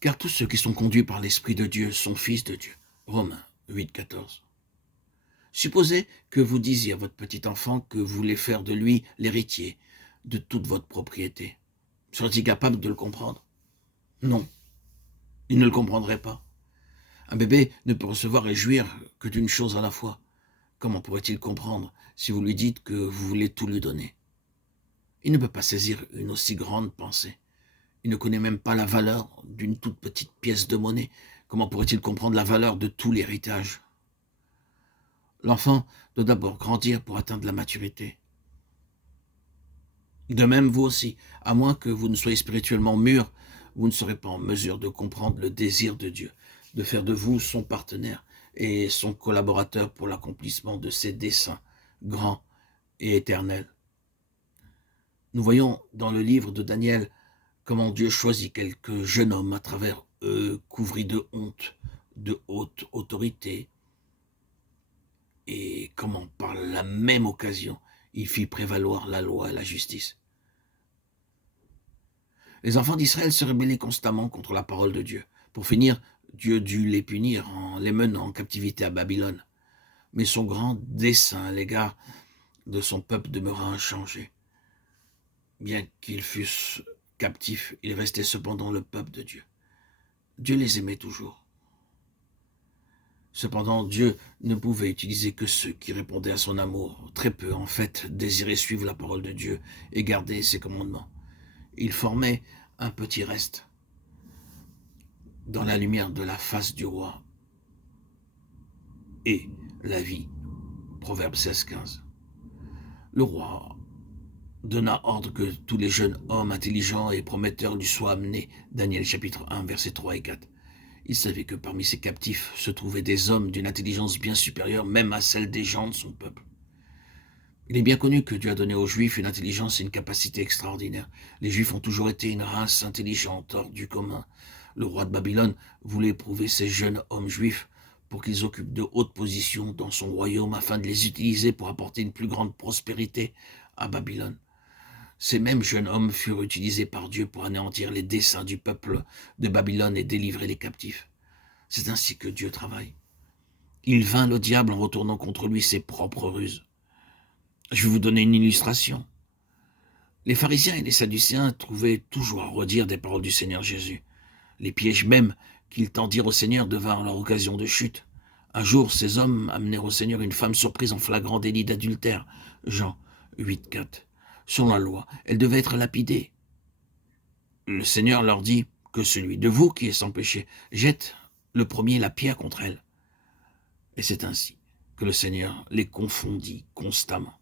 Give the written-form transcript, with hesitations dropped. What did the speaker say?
Car tous ceux qui sont conduits par l'Esprit de Dieu sont fils de Dieu. Romains 8, 14. Supposez que vous disiez à votre petit enfant que vous voulez faire de lui l'héritier de toute votre propriété. Serait-il capable de le comprendre? Non, il ne le comprendrait pas. Un bébé ne peut recevoir et jouir que d'une chose à la fois. Comment pourrait-il comprendre si vous lui dites que vous voulez tout lui donner? Il ne peut pas saisir une aussi grande pensée. Il ne connaît même pas la valeur d'une toute petite pièce de monnaie. Comment pourrait-il comprendre la valeur de tout l'héritage? L'enfant doit d'abord grandir pour atteindre la maturité. De même, vous aussi, à moins que vous ne soyez spirituellement mûr, vous ne serez pas en mesure de comprendre le désir de Dieu, de faire de vous son partenaire et son collaborateur pour l'accomplissement de ses desseins grands et éternels. Nous voyons dans le livre de Daniel comment Dieu choisit quelques jeunes hommes à travers eux, couvris de honte, de haute autorité, et comment par la même occasion il fit prévaloir la loi et la justice. Les enfants d'Israël se rebellaient constamment contre la parole de Dieu. Pour finir, Dieu dut les punir en les menant en captivité à Babylone. Mais son grand dessein à l'égard de son peuple demeura inchangé. Bien qu'ils fussent captifs, ils restaient cependant le peuple de Dieu. Dieu les aimait toujours. Cependant, Dieu ne pouvait utiliser que ceux qui répondaient à son amour. Très peu, en fait, désiraient suivre la parole de Dieu et garder ses commandements. Il formait un petit reste dans la lumière de la face du roi et la vie. Proverbe 16, 15. Le roi donna ordre que tous les jeunes hommes intelligents et prometteurs lui soient amenés. Daniel chapitre 1, versets 3 et 4. Il savait que parmi ces captifs se trouvaient des hommes d'une intelligence bien supérieure même à celle des gens de son peuple. Il est bien connu que Dieu a donné aux Juifs une intelligence et une capacité extraordinaires. Les Juifs ont toujours été une race intelligente hors du commun. Le roi de Babylone voulait éprouver ces jeunes hommes juifs pour qu'ils occupent de hautes positions dans son royaume afin de les utiliser pour apporter une plus grande prospérité à Babylone. Ces mêmes jeunes hommes furent utilisés par Dieu pour anéantir les desseins du peuple de Babylone et délivrer les captifs. C'est ainsi que Dieu travaille. Il vainc le diable en retournant contre lui ses propres ruses. Je vais vous donner une illustration. Les pharisiens et les sadducéens trouvaient toujours à redire des paroles du Seigneur Jésus. Les pièges mêmes qu'ils tendirent au Seigneur devinrent leur occasion de chute. Un jour, ces hommes amenèrent au Seigneur une femme surprise en flagrant délit d'adultère. Jean 8, 4. Selon la loi, elle devait être lapidée. Le Seigneur leur dit que celui de vous qui est sans péché jette le premier la pierre contre elle. Et c'est ainsi que le Seigneur les confondit constamment.